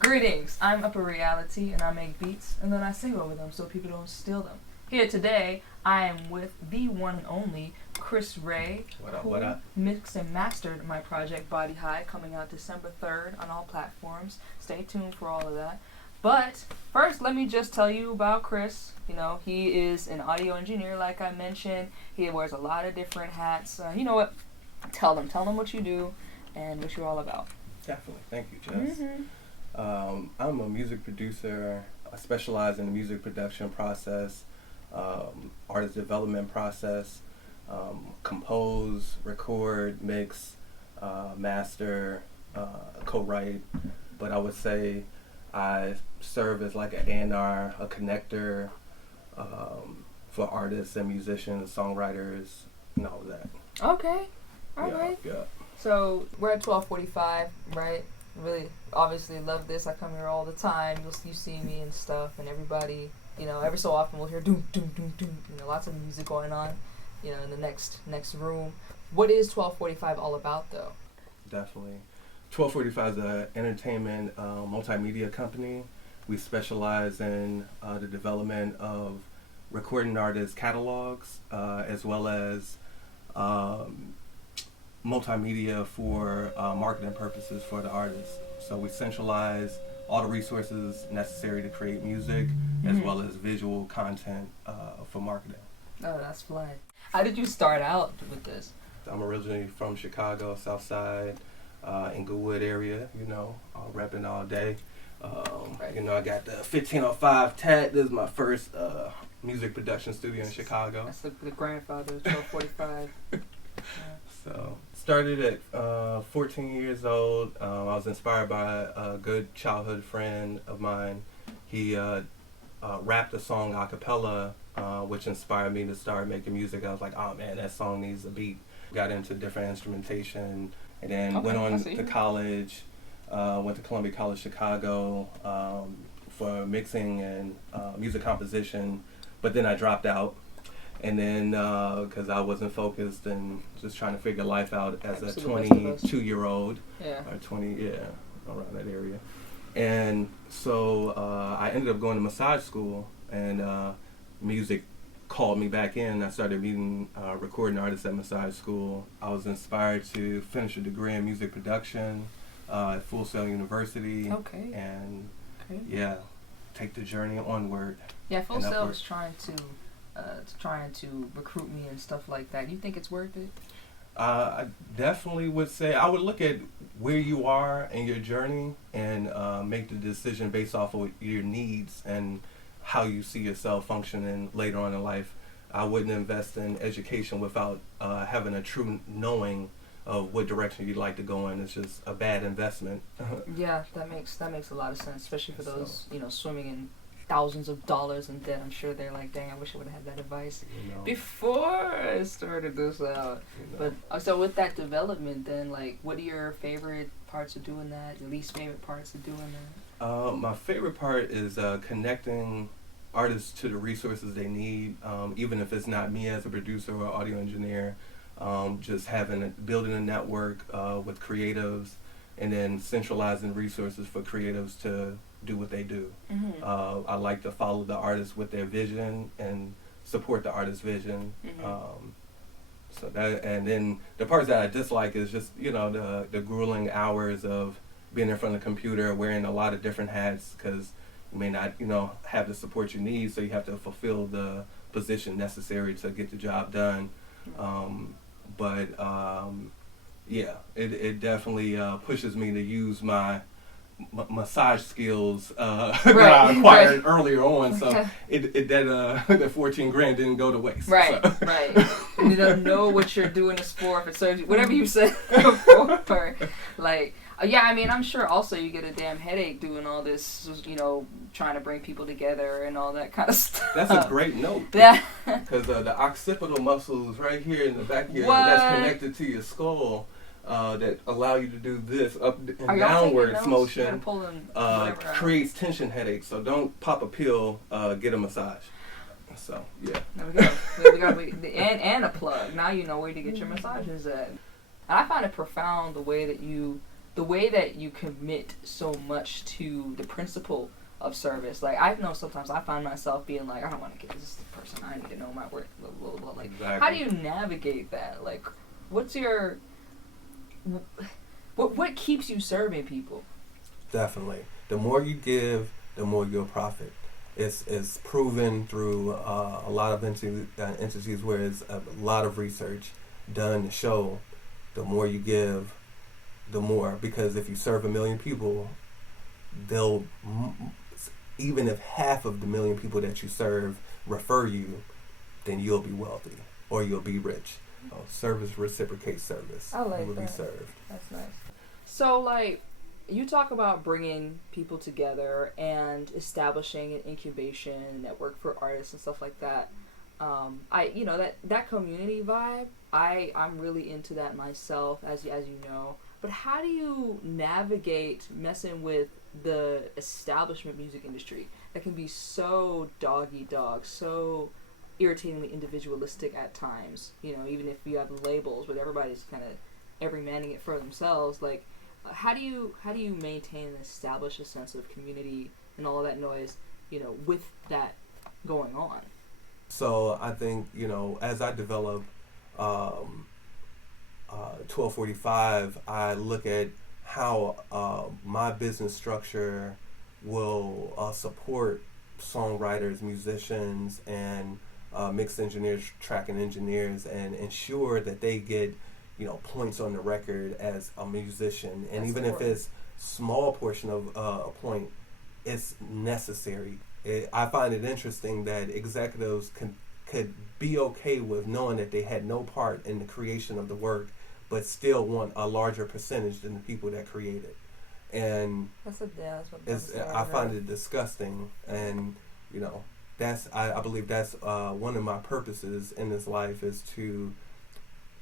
Greetings, I'm Upper Reality and I make beats and then I sing over them so people don't steal them. Here today, I am with the one and only Chris Ray, who mixed and mastered my project Body High, coming out December 3rd on all platforms. Stay tuned for all of that. But first, let me just tell you about Chris. You know, he is an audio engineer, like I mentioned. He wears a lot of different hats. You know what? Tell them what you do and what you're all about. Definitely. Thank you, Jess. I'm a music producer. I specialize in the music production process, artist development process, compose, record, mix, master, co-write. But I would say I serve as like an A&R, a connector for artists and musicians, songwriters, and all of that. Okay. All right. Yeah. So we're at 12:45, right? Really, obviously love this. I come here all the time. You see me and stuff, and everybody, you know, every so often we'll hear doom, doom, doom, doom. You know, lots of music going on, you know, in the next room. What is 12:45 all about, though? Definitely. 12:45 is an entertainment multimedia company. We specialize in the development of recording artists' catalogs, as well as multimedia for marketing purposes for the artists. So we centralize all the resources necessary to create music, as well as visual content for marketing. Oh, that's fly. How did you start out with this? I'm originally from Chicago, South Side, Inglewood area, you know, repping all day. Right. You know, I got the 1505 tat. This is my first music production studio in Chicago. That's the grandfather of 12:45. So started at 14 years old. I was inspired by a good childhood friend of mine. He rapped a song a cappella, which inspired me to start making music. I was like, oh man, that song needs a beat. Got into different instrumentation, and then went on to college. Went to Columbia College Chicago for mixing and music composition, but then I dropped out. And then, because I wasn't focused and just trying to figure life out as a 22-year-old, or 20, around that area. And so I ended up going to massage school, and music called me back in. I started meeting recording artists at massage school. I was inspired to finish a degree in music production at Full Sail University. Okay. And take the journey onward. Yeah, Full Sail was trying to recruit me and stuff like that. You think it's worth it? I definitely would say I would look at where you are in your journey and make the decision based off of your needs and how you see yourself functioning later on in life. I wouldn't invest in education without having a true knowing of what direction you'd like to go in. It's just a bad investment. Yeah, that makes a lot of sense, especially for those swimming in thousands of dollars in debt. I'm sure they're like, dang, I wish I would have had that advice before I started this out. But so with that development, then, like, what are your favorite parts of doing that? Your least favorite parts of doing that? My favorite part is connecting artists to the resources they need, even if it's not me as a producer or audio engineer. Just building a network with creatives, and then centralizing resources for creatives to do what they do. I like to follow the artists with their vision and support the artist's vision. So that, and then the parts that I dislike is just the grueling hours of being in front of the computer, wearing a lot of different hats, because you may not have the support you need, so you have to fulfill the position necessary to get the job done. It definitely pushes me to use my massage skills that I acquired earlier on, so that 14 grand didn't go to waste. Right, so. Right. You don't know what you're doing this for, if it serves you, whatever you said before. Like, I mean, I'm sure also you get a damn headache doing all this, trying to bring people together and all that kind of stuff. That's a great note. Yeah. Because the occipital muscles right here in the back of your head, that's connected to your skull, that allow you to do this up and downwards motion, creates tension headaches. So don't pop a pill, get a massage. So, yeah. There we go. And a plug. Now you know where to get your massages at. And I find it profound the way that you the way that you commit so much to the principle of service. Like, I know sometimes I find myself being like, I don't want to get this person. I need to know my work. Blah, blah, blah. Like, Exactly. how do you navigate that? Like, what's your what keeps you serving people? Definitely. The more you give, the more you'll profit. It's proven through a lot of entities where it's a lot of research done to show the more you give, the more. Because if you serve 1 million people, they'll, even if half of the 1 million people that you serve refer you, then you'll be wealthy or you'll be rich. Service reciprocates service. I like you will that. be served. That's nice. So, like, you talk about bringing people together and establishing an incubation network for artists and stuff like that. That community vibe, I'm really into that myself, as you know. But how do you navigate messing with the establishment music industry that can be so dog-eat-dog, so irritatingly individualistic at times? You know, even if you have labels, but everybody's kind of every manning it for themselves. Like, how do you maintain and establish a sense of community and all of that noise, with that going on? So I think, as I develop 1245, I look at how my business structure will support songwriters, musicians, and mixed engineers, tracking engineers, and ensure that they get points on the record as a musician. And That's even important. if it's small portion of a point, it's necessary. I find it interesting that executives could be okay with knowing that they had no part in the creation of the work, but still want a larger percentage than the people that create it. And That's what I find it disgusting. And I believe that's one of my purposes in this life, is to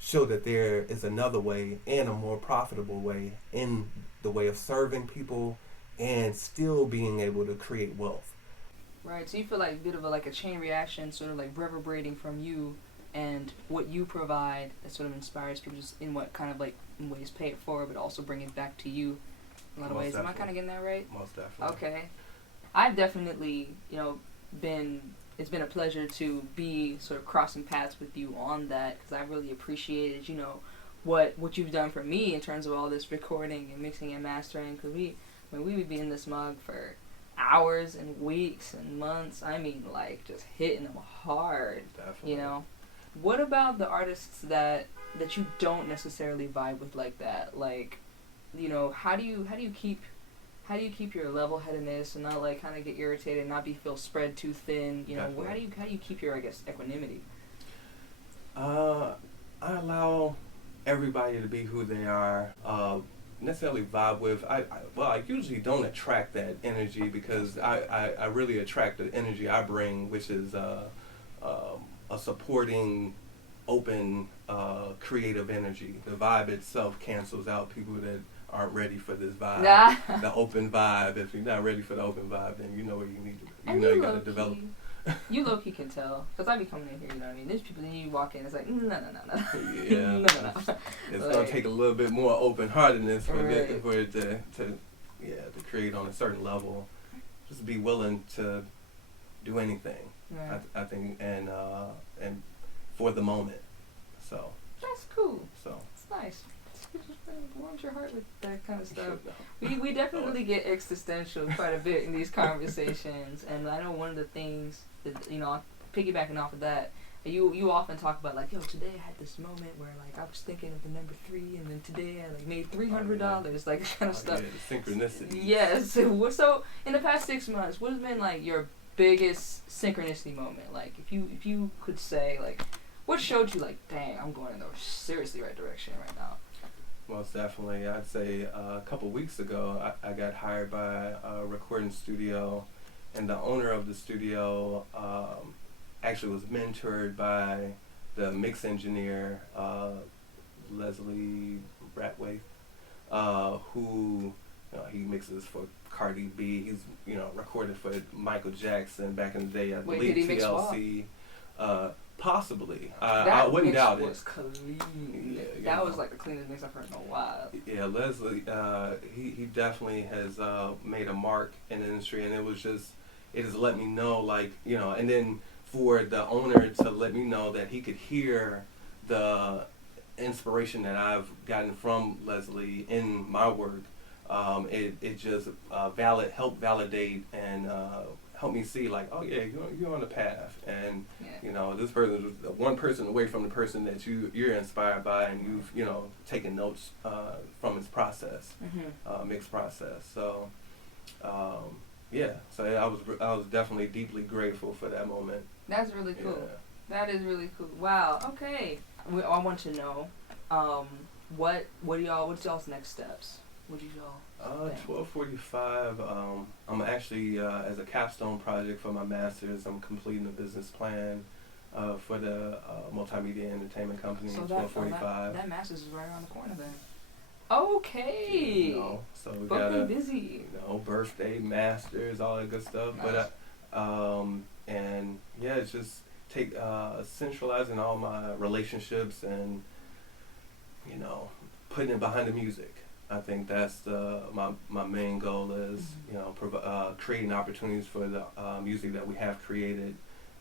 show that there is another way and a more profitable way in the way of serving people and still being able to create wealth. Right, so you feel like a bit of a chain reaction, sort of like reverberating from you and what you provide that sort of inspires people, just in what kind of in ways pay it forward, but also bring it back to you in a lot of Most ways. definitely. Am I kind of getting that right? Most definitely. Okay. I've definitely, it's been a pleasure to be sort of crossing paths with you on that, because I really appreciated, what you've done for me in terms of all this recording and mixing and mastering, because we would be in this mug for hours and weeks and months. I mean, just hitting them hard. Definitely. What about the artists that you don't necessarily vibe with like that? Like, how do you keep your level-headedness and not kind of get irritated and not feel spread too thin? Definitely. How do you keep your, I guess, equanimity? I allow everybody to be who they are. Necessarily vibe with. I usually don't attract that energy, because I really attract the energy I bring, which is a supporting, open, creative energy. The vibe itself cancels out people that aren't ready for this vibe. The open vibe. If you're not ready for the open vibe, then you know where you need to. You got to develop. You low-key can tell, because I be coming in here, you know what I mean? There's people, then you walk in, it's like, no. Yeah. No. It's going to take a little bit more open-heartedness for Right. it to create on a certain level. Just be willing to do anything, Right. I think, and for the moment. So. That's cool. So. It's nice. Warms your heart with that kind of stuff. Sure. We definitely get existential quite a bit in these conversations, and I know one of the things that, piggybacking off of that, you often talk about today I had this moment where I was thinking of the number 3, and then today I made $300, that kind of stuff. Yeah, the synchronicity. Yes. So in the past 6 months, what has been your biggest synchronicity moment? If you could say what showed you dang, I'm going in the seriously right direction right now? Most definitely. I'd say a couple weeks ago, I got hired by a recording studio, and the owner of the studio actually was mentored by the mix engineer, Leslie Bratwaite, who he mixes for Cardi B. He's recorded for Michael Jackson back in the day. I Wait, believe did he mix TLC. Possibly. I wouldn't doubt it. Was clean. That was like the cleanest mix I've heard in a while. Yeah, Leslie, he definitely has made a mark in the industry, and it has let me know, like, and then for the owner to let me know that he could hear the inspiration that I've gotten from Leslie in my work. It just helped validate and help me see, like, oh yeah, you're on the path, and this person is one person away from the person that you're inspired by, and you've taken notes from his process, mixed process. So so I was definitely deeply grateful for that moment. That's really cool. Yeah. That is really cool. Wow. Okay. I want to know, what's y'all's next steps? What do y'all think? 1245. I'm actually as a capstone project for my master's. I'm completing a business plan for the multimedia entertainment company. So 1245. That master's is right around the corner then. Okay. So we Booked got and busy. Birthday, masters, all that good stuff. Nice. But it's just centralizing all my relationships and putting it behind the music. I think that's my main goal is creating opportunities for the music that we have created,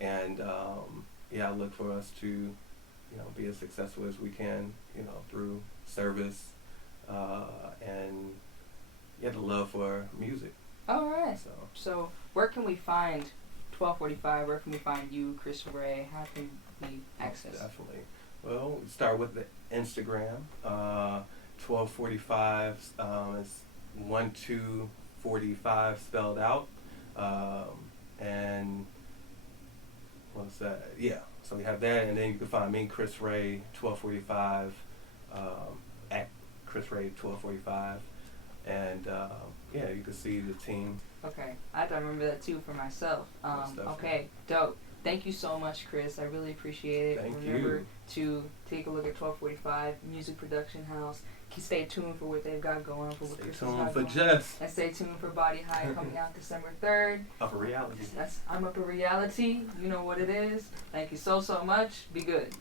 and I look for us to be as successful as we can through service and the love for music. All right. So where can we find 1245? Where can we find you, Chris Ray? How can we access? Definitely. Well, we start with the Instagram. 1245 is 1245 spelled out, and what's that? Yeah, so we have that, and then you can find me, Chris Ray 1245, at Chris Ray 1245, and you can see the team. Okay, I have to remember that too for myself. Okay, dope. Thank you so much, Chris. I really appreciate it. Remember to take a look at 1245 Music Production House. Stay tuned for what they've got going. Stay tuned for Jess. And stay tuned for Body High coming out December 3rd. Upper Reality. I'm Upper Reality. You know what it is. Thank you so much. Be good.